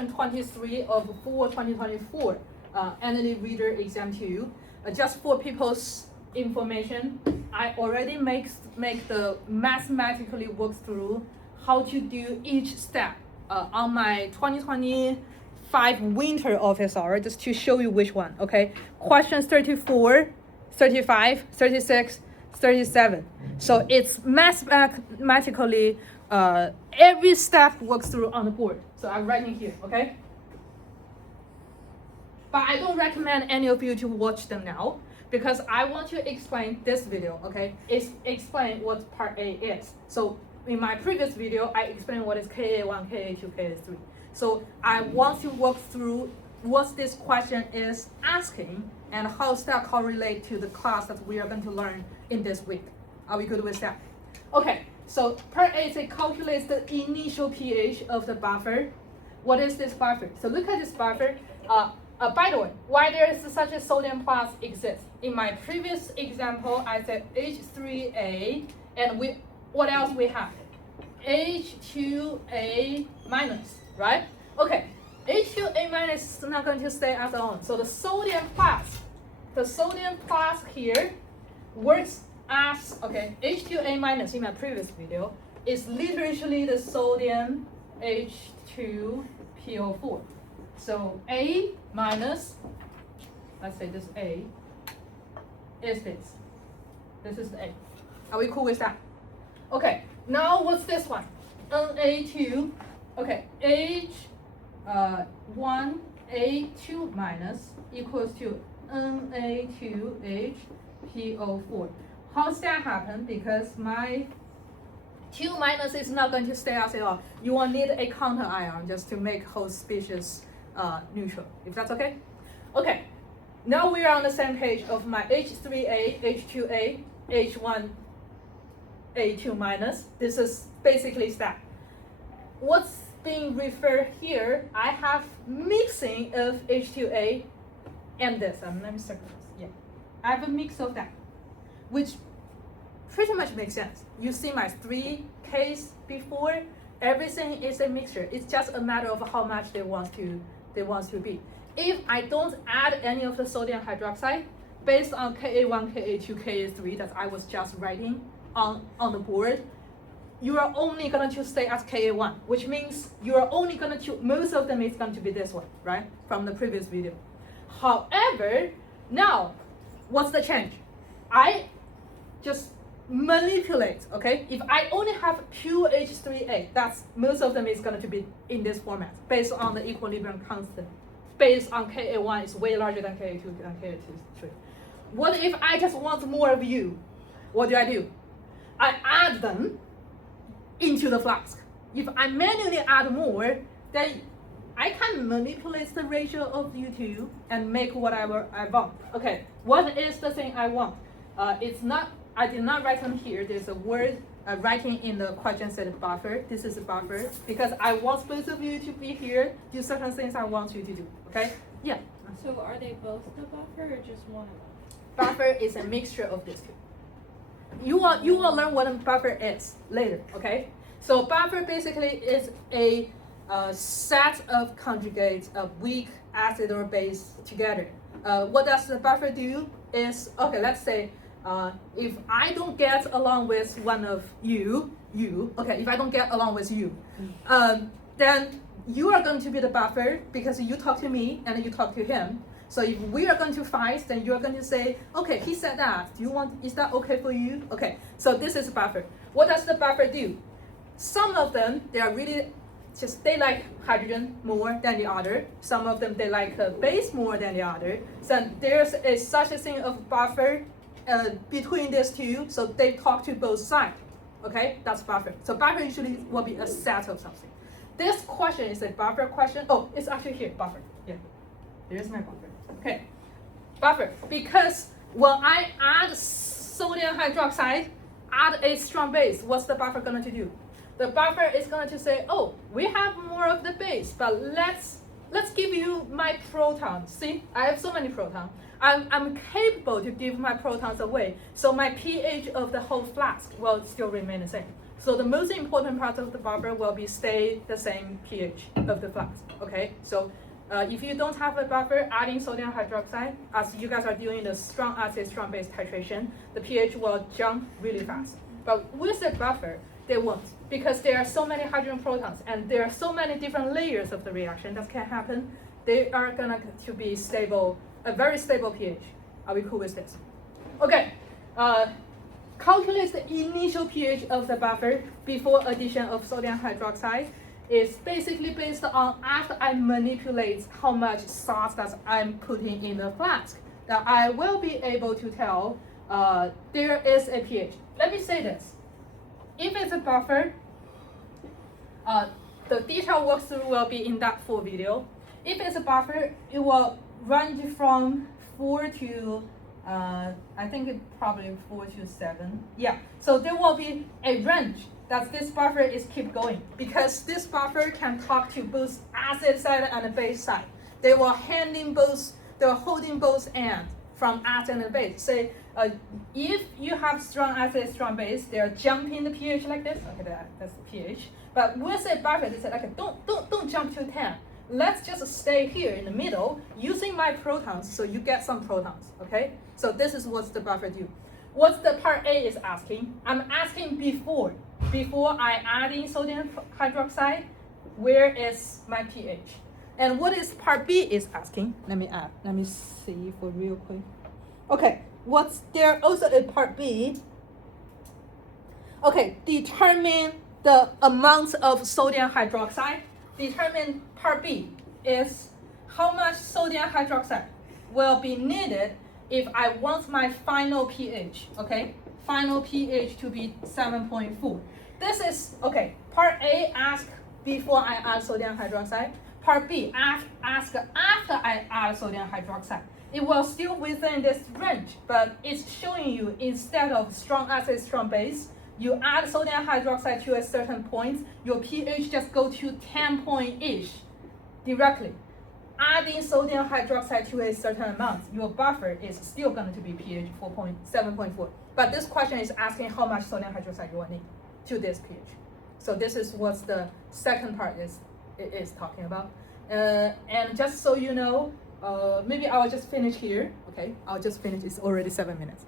question 23 of fall 2024 Annual Reader Exam 2. Just for people's information, I already make the mathematically walk through how to do each step on my 2025 winter office hour, just to show you which one, okay? Questions 34, 35, 36, 37. So it's mathematically every step works through on the board. So I'm writing here, okay? But I don't recommend any of you to watch them now because I want to explain this video, okay? Explain what part A is. So in my previous video, I explained what is KA1, KA2, KA3. So I want to walk through what this question is asking and how that correlate to the class that we are going to learn in this week. Are we good with that? Okay, so part A, it calculates the initial pH of the buffer. What is this buffer? So look at this buffer. By the way, why there is such a sodium plus exists? In my previous example, I said H3A, and what else we have? H2A minus, right? Okay, H2A minus is not going to stay as own. So the sodium plus here works as, okay, H2A minus in my previous video is literally the sodium H2PO4. So A minus, let's say this A, is this. This is the A. Are we cool with that? Okay, now what's this one? Na2, okay, H1A2 minus equals to Na2HPO4. How's that happen? Because my 2 minus is not going to stay as it is. You will need a counter ion just to make host species neutral, if that's okay? Okay, now we are on the same page of my H3A, H2A, H1A2 minus. This is basically that. What's being referred here, I have mixing of H2A and this. Let me circle this. Yeah, I have a mix of that, which pretty much makes sense. You see my 3 case before, everything is a mixture. It's just a matter of how much they want to be. If I don't add any of the sodium hydroxide, based on Ka1, Ka2, Ka3 that I was just writing on the board, you are only going to stay at Ka1, which means you are only going to, most of them is going to be this one, right? From the previous video. However, now, what's the change? I just manipulate, okay? If I only have pure H3A, that's most of them is going to be in this format, based on the equilibrium constant. Based on Ka1 is way larger than Ka2 and Ka3. What if I just want more of you? What do? I add them into the flask. If I manually add more, then I can manipulate the ratio of you two and make whatever I want. Okay, what is the thing I want? It's not, I did not write them here. There's a word writing in the question said buffer. This is a buffer because I want both of you to be here, do certain things I want you to do, okay? Yeah. So are they both the buffer or just one of them? Buffer is a mixture of these two. You will learn what a buffer is later, okay? So buffer basically is a set of conjugates of weak acid or base together. What does the buffer do is, okay, let's say if I don't get along with one of you, okay, if I don't get along with you, then you are going to be the buffer because you talk to me and you talk to him. So if we are going to fight, then you are going to say, okay, he said that. Is that okay for you? Okay, so this is a buffer. What does the buffer do? Some of them, they are really they like hydrogen more than the other. Some of them, they like base more than the other. So there's such a thing of buffer between these two, so they talk to both sides. Okay, that's buffer. So buffer usually will be a set of something. This question is a buffer question. Oh, it's actually here, buffer. Yeah, here's my buffer. Okay, buffer, because when I add sodium hydroxide, add a strong base, what's the buffer going to do? The buffer is going to say, oh, we have more of the base, but let's give you my protons. See, I have so many protons. I'm capable to give my protons away, so my pH of the whole flask will still remain the same. So the most important part of the buffer will be stay the same pH of the flask, okay? So if you don't have a buffer, adding sodium hydroxide, as you guys are doing the strong acid, strong base titration, the pH will jump really fast. But with a buffer, they won't, because there are so many hydrogen protons and there are so many different layers of the reaction that can happen. They are gonna to be stable, a very stable pH. Are we cool with this? Okay. Calculate the initial pH of the buffer before addition of sodium hydroxide. Is basically based on after I manipulate how much sauce that I'm putting in the flask, that I will be able to tell there is a pH. Let me say this. If it's a buffer, the detailed walkthrough will be in that full video. If it's a buffer, it will range from 4 to I think it probably 4 to 7. Yeah, so there will be a range that this buffer is keep going, because this buffer can talk to both acid side and the base side. They will they're holding both ends from acid and base. Say if you have strong acid, strong base, they're jumping the pH like this. Okay, that's the pH. But with a buffer, they say like don't jump to 10. Let's just stay here in the middle using my protons, so you get some protons, okay? So this is what the buffer do. What the part A is asking, I'm asking before I add in sodium hydroxide, where is my pH? And what is part B is asking, let me see for real quick. Okay, what's there also a part B? Okay, determine the amount of sodium hydroxide. Determine part B is how much sodium hydroxide will be needed if I want my final pH, okay? Final pH to be 7.4. This is, okay, part A ask before I add sodium hydroxide. Part B ask after I add sodium hydroxide. It will still within this range, but it's showing you instead of strong acid, strong base, you add sodium hydroxide to a certain point, your pH just go to 10 point-ish directly. Adding sodium hydroxide to a certain amount, your buffer is still going to be pH 7.4. But this question is asking how much sodium hydroxide you will need to this pH. So this is what the second part is talking about. And just so you know, maybe I'll just finish here. Okay, I'll just finish. It's already 7 minutes.